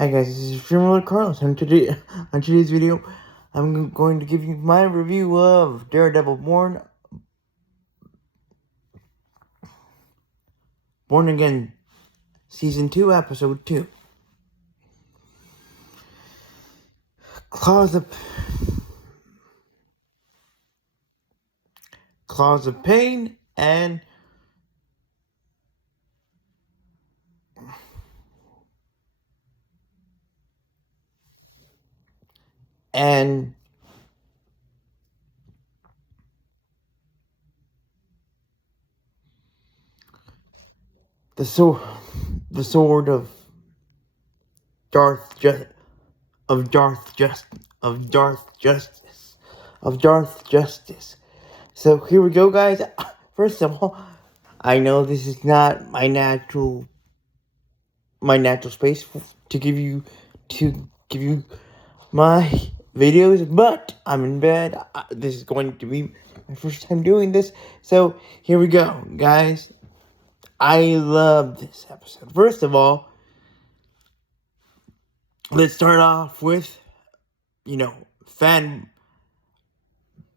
Hi guys, this is Streamer Carlos, and on today's video, I'm going to give you my review of Daredevil Born Again, Season 2, Episode 2. Claws of Pain and the sword of Darth Justice. So here we go, guys. First of all, I know this is not my natural space to give you my videos, but I'm in bed. This is going to be my first time doing this, so here we go, guys. I love this episode. First of all, let's start off with,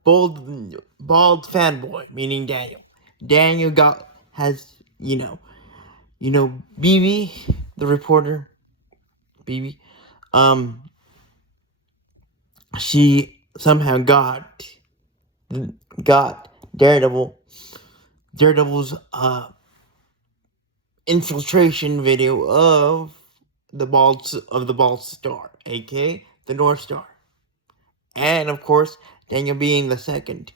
bald fanboy, meaning Daniel. Daniel has, BB, the reporter, BB, she somehow got Daredevil's, infiltration video of the bald star, aka the North Star. And of course, Daniel being the second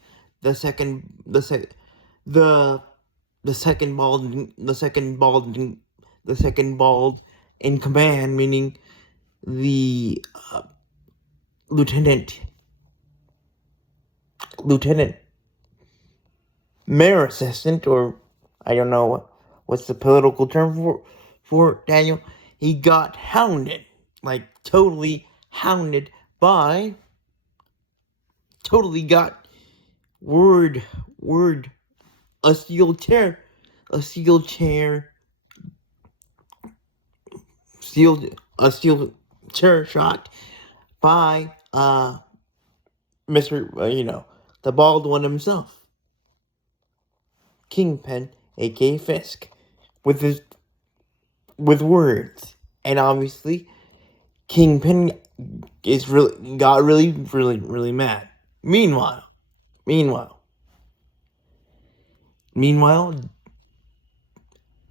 bald in command, meaning the lieutenant mayor assistant, or I don't know what's the political term for Daniel. He got hounded, totally hounded by. Totally got a steel chair shot by Mr. The bald one himself, Kingpin, aka Fisk, with words. And obviously Kingpin got really mad. Meanwhile,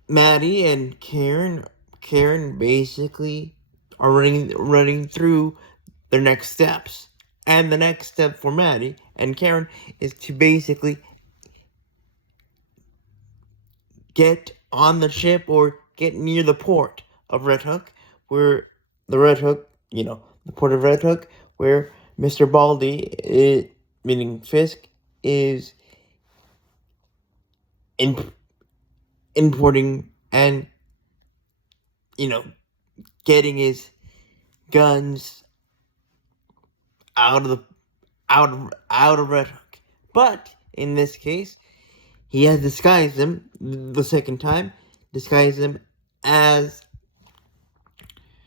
Maddie and Karen basically are running through their next steps. And the next step for Maddie and Karen is to basically get on the ship or get near the port of Red Hook, where the port of Red Hook, where Mr. Baldy, meaning Fisk, is importing and, getting his guns out of Red Hook. But in this case, he has disguised them the second time, as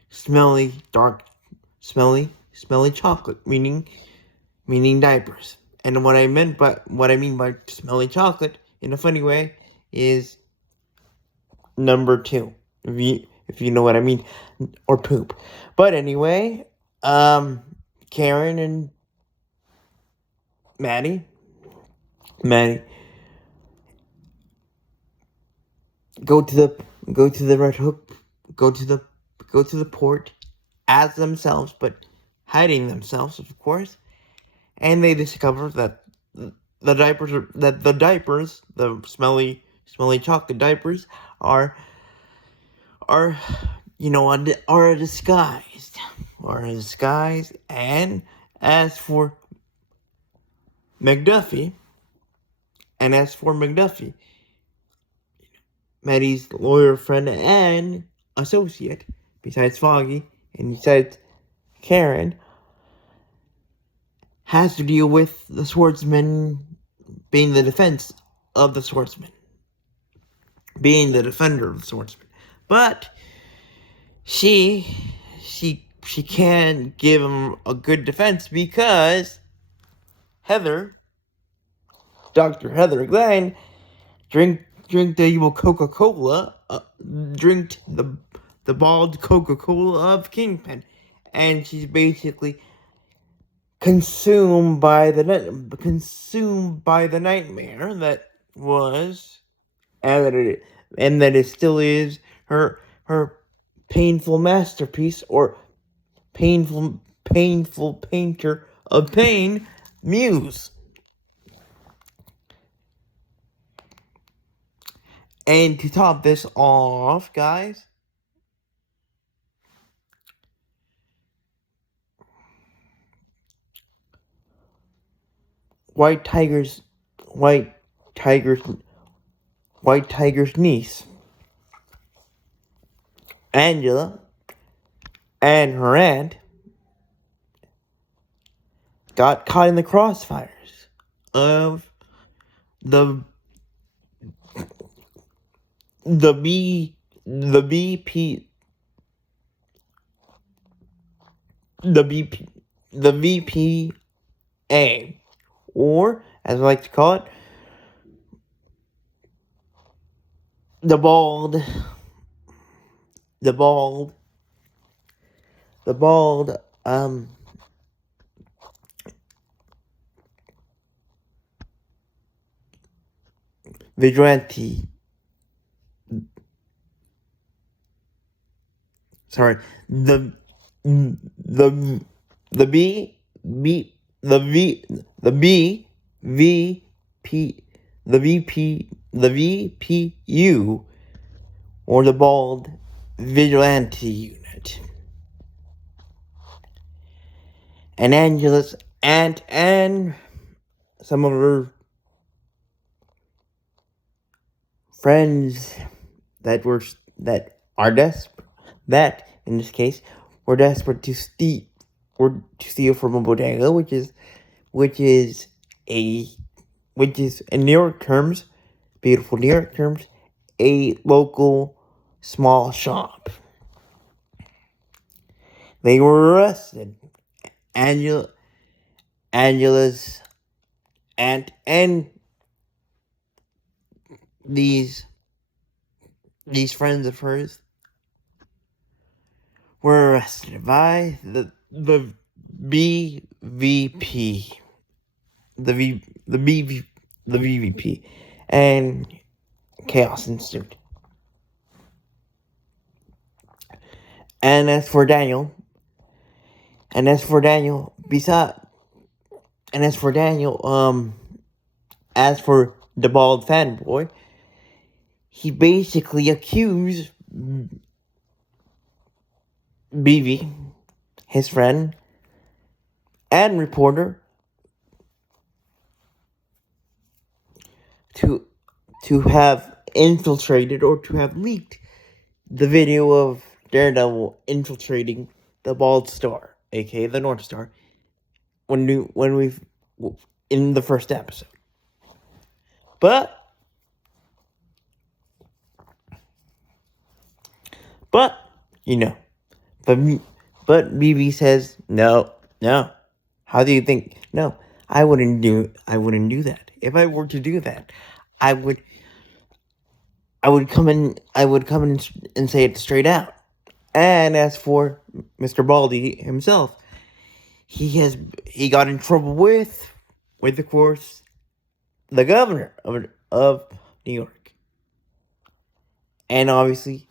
smelly chocolate, meaning diapers. And what I mean by smelly chocolate in a funny way is number 2, if you know what I mean, or poop. But anyway, Karen and Maddie go to the Red Hook, go to the port as themselves, but hiding themselves, of course. And they discover that the diapers, the smelly chocolate diapers, are disguised. And as for McDuffie, Maddie's lawyer friend and associate, besides Foggy and besides Karen, has to deal with the swordsman being the defense of the swordsman, being the defender of the swordsman. But she she can't give him a good defense because Dr. Heather Glenn, drink the evil Coca-Cola, drink the bald Coca-Cola of Kingpin, and she's basically consumed by the nightmare that was, and that it still is her painful masterpiece, or painful painter of pain, Muse. And to top this off, guys, White Tiger's niece, Angela, and her aunt got caught in the crossfires of the BP the VPA, or as I like to call it, the bald vigilante. Sorry, the VPU, or the Bald Vigilante Unit. And Angela's aunt and some of her friends that in this case were desperate to steal from a bodega, which is in New York terms, beautiful New York terms, a local small shop. They were arrested. Angela's aunt and these friends of hers were arrested by the BVP, the BVP, and chaos ensued. And as for Daniel, as for the bald fanboy, he basically accused BV, his friend and reporter, to have infiltrated or to have leaked the video of Daredevil infiltrating the Bald Star, aka the North Star, in the first episode. But BB says no. How do you think? No, I wouldn't do that. If I were to do that, I would come in and say it straight out. And as for Mr. Baldy himself, he got in trouble with of course the governor of New York. And obviously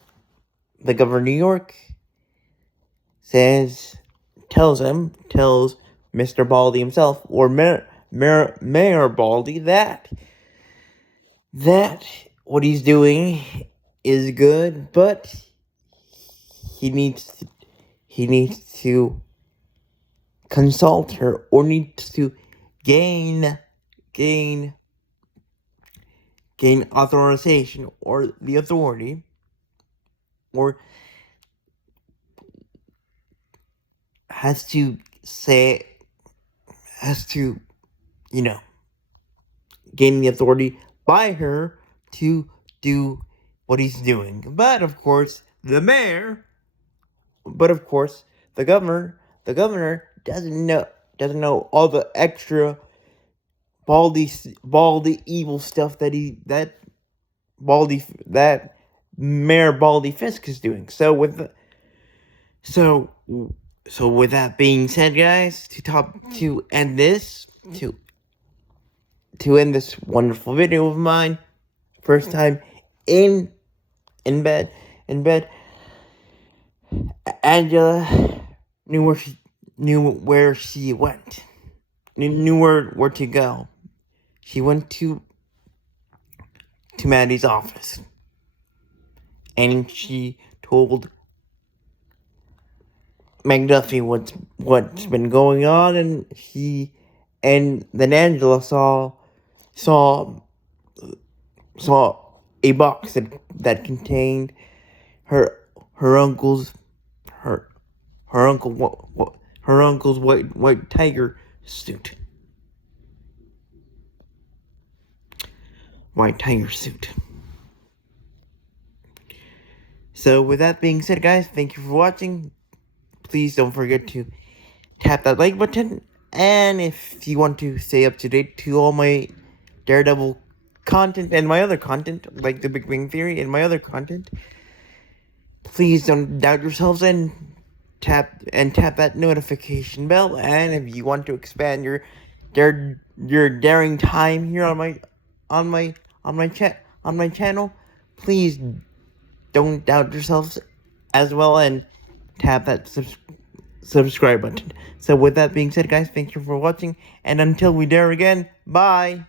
the governor of New York tells Mr. Baldy himself, or Mayor Baldy, that what he's doing is good, but he needs to consult her, or needs to gain authorization, or the authority, or has to gain the authority by her to do what he's doing. But of course, the mayor but of course, the governor doesn't know all the extra baldy evil stuff that Mayor Baldy Fisk is doing. So with that being said, guys, to end this wonderful video of mine, first time in bed, Angela knew where she went, knew where to go. She went to Maddie's office, and she told McDuffie what's been going on, and then Angela saw a box that contained her uncle's white tiger suit. So with that being said, guys, thank you for watching. Please don't forget to tap that like button, and if you want to stay up to date to all my Daredevil content and my other content, like the Big Bang Theory and my other content, please don't doubt yourselves and tap that notification bell. And if you want to expand your daring time here on my channel, please don't doubt yourselves as well and tap that subscribe button. So with that being said, guys, thank you for watching, and until we dare again, bye.